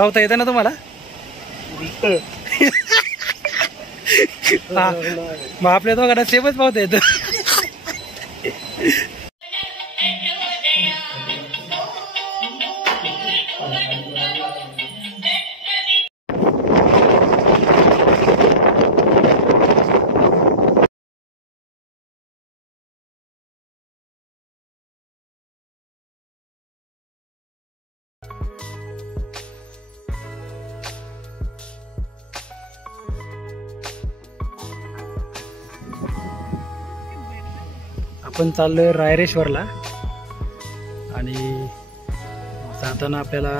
पावता येतं ना तुम्हाला? मग आपल्या दोघांना सेमच पावता येतं. आपण चाललोय रायरेश्वरला आणि जाताना आपल्याला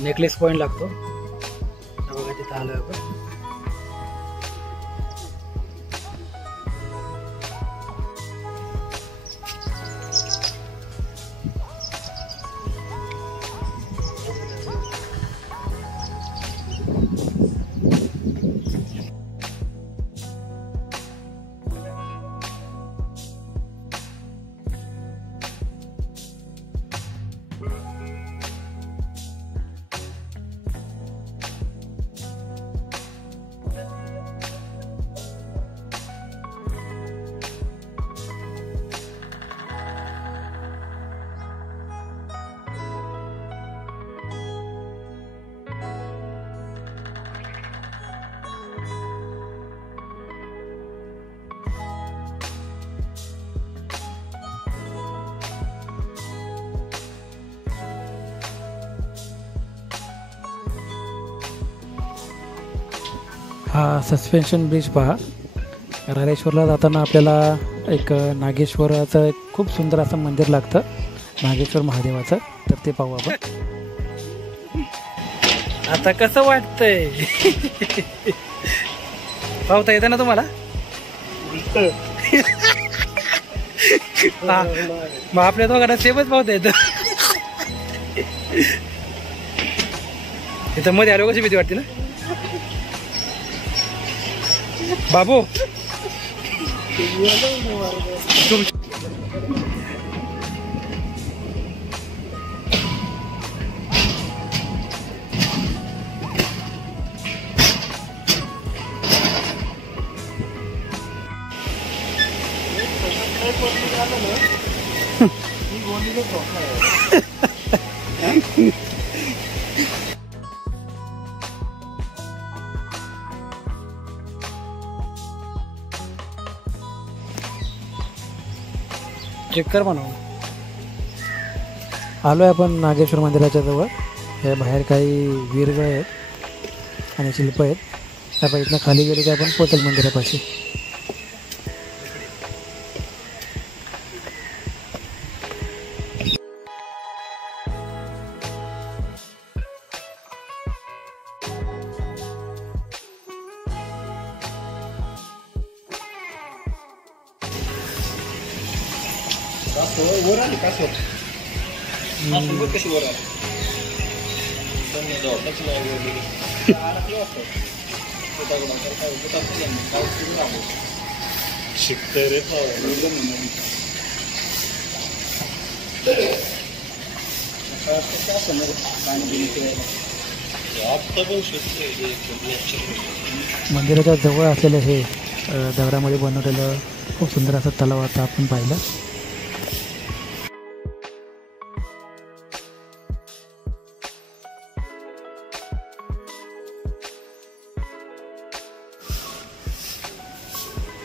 नेकलेस पॉइंट लागतो. बघा तिथं आलोय आपण. हा सस्पेन्शन ब्रिज पहा. रायरेश्वरला जाताना आपल्याला एक नागेश्वराचं एक खूप सुंदर असं मंदिर लागतं, नागेश्वर महादेवाचं. तर ते पाहू आपण. आता कसं वाटतंय? पावता येतं ना तुम्हाला? मग आपल्या दोघांना सेमच पावता येतं. इथं मध्ये आलो कशी भीती वाटते ना बाबू. चक्कर बनव. आलोय आपण नागेश्वर मंदिराच्या जवळ. हे बाहेर काही वीरगळ आहेत आणि शिल्प आहेत. त्या इथनं खाली गेलो की आपण पोचल मंदिरापाशी. वर आली का सोड? कशी वर आली? शिकतय रे. मंदिराच्या जवळ असलेलं हे दगडामध्ये बनवलेलं खूप सुंदर असं तलाव आता आपण पाहिलं.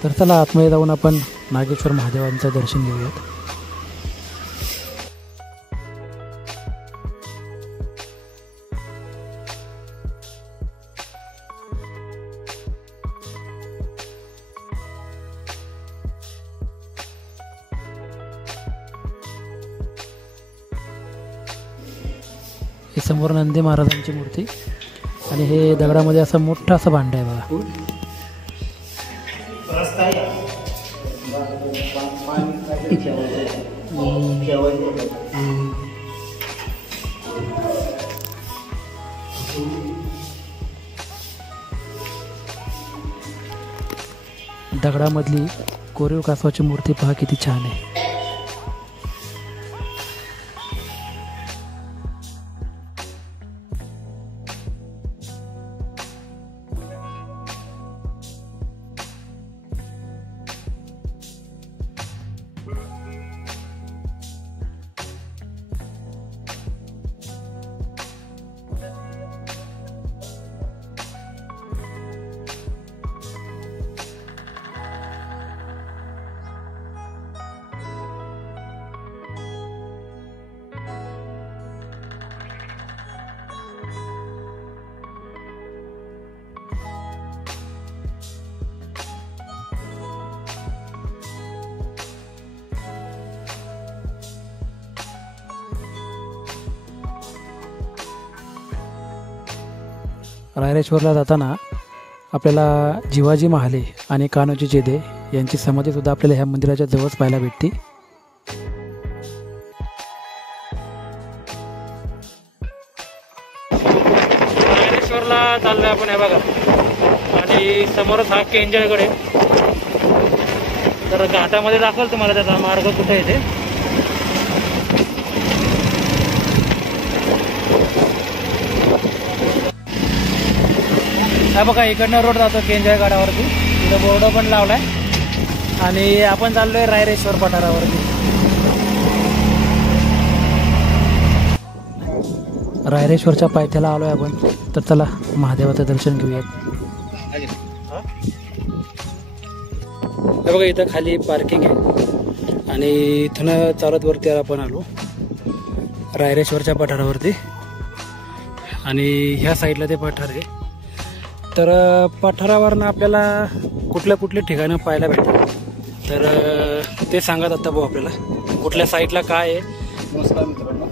तर चला आतमध्ये जाऊन आपण नागेश्वर महादेवांचं दर्शन घेऊयात. हे समोर नंदी महाराजांची मूर्ती आणि हे दगडामध्ये असं मोठं असं भांड आहे बघा. दगडामधली कोरीव कासवाची मूर्ती पहा किती छान आहे. रायरेश्वरला जाताना आपल्याला जिवाजी महाले आणि कान्होजी जेधे यांची समाधीसुद्धा आपल्याला ह्या मंदिराच्या जवळच पाहायला भेटते. रायरेश्वरला चाललोय आपण हे बघा, आणि समोरच हा केंजळगड आहे. तर घाटामध्ये दाखवल तुम्हाला त्याचा मार्ग कुठे येते. हा बघा इकडनं रोड जातो केंजळगडावरती, तिथं बोर्ड पण लावलाय आणि आपण चाललोय रायरेश्वर पठारावरती. रायरेश्वरच्या पायथ्याला आलोय आपण, तर चला महादेवाचं दर्शन घेऊयात. बघा इथं खाली पार्किंग आहे आणि इथनं चालत वरती आपण आलो रायरेश्वरच्या पठारावरती, आणि ह्या साईडला ते पठार आहे. तर पठारावरनं आपल्याला कुठल्या ठिकाणं पाहायला भेटतात, तर ते सांगत आता भाऊ आपल्याला कुठल्या साईडला काय आहे. नमस्कार मित्रांनो,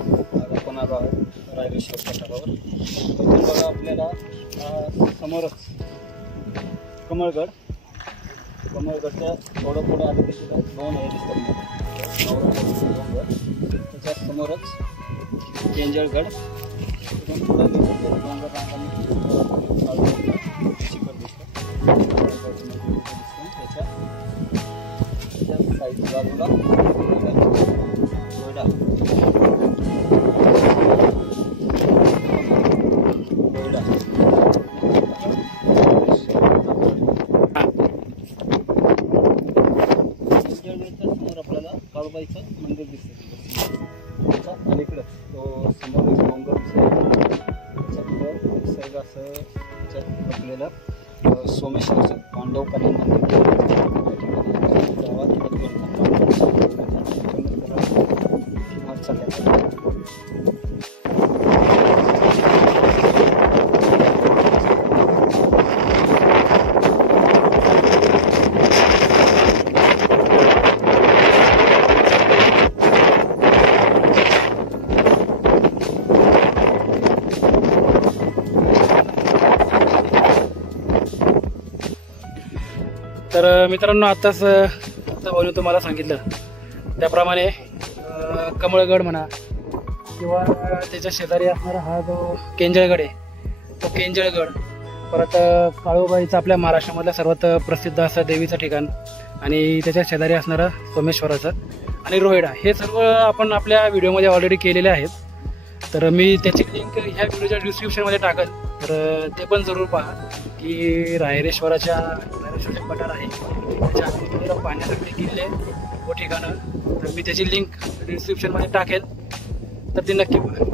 आपण आलो आहोत रायरेश्वर पठारावर. तर बघा आपल्याला समोरच कमळगडच्या थोडं पुढे आलं की तिथं 2 हे दिसतात. त्याच्या समोरच केंजळगड, तिथून पुढे डोंगर रांगांनी शिखर दिसतं. त्याच्या साईड बाजूला रोयडा. समोर आपल्याला काळूबाईचं मंदिर दिसतं. त्याच्या अलीकडं तो समोर एक डोंगर दिसतो. त्याच्याकडं एक साईड असं त्याच्यात आपल्याला सोमेश्वरचं पांडव कल्याण मंदिर तर मित्रांनो आता भाऊने तुम्हाला सांगितलं त्याप्रमाणे कमळगड म्हणा किंवा त्याच्या शेजारी असणारा हा जो केंजळगड आहे तो केंजळगड, परत काळूबाईचं आपल्या महाराष्ट्रामधलं सर्वात प्रसिद्ध असं देवीचं ठिकाण, आणि त्याच्या शेजारी असणारं सोमेश्वराचं आणि रोहिडा, हे सर्व आपण आपल्या व्हिडिओमध्ये ऑलरेडी केलेले आहेत. तर मी त्याची लिंक ह्या व्हिडिओच्या डिस्क्रिप्शनमध्ये टाकल, तर ते पण जरूर पहा की रायरेश्वरचे पठार आहे त्याच्या पाहण्यासाठी किल्ले व ठिकाणं. तर मी त्याची लिंक डिस्क्रिप्शनमध्ये टाकेल, तर ती नक्की पहा.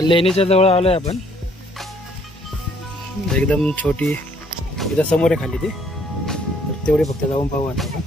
लेणीच्या जवळ आलोय आपण, एकदम छोटी इथं समोर आहे खाली ती, तेवढे फक्त जाऊन पाहू आता आपण.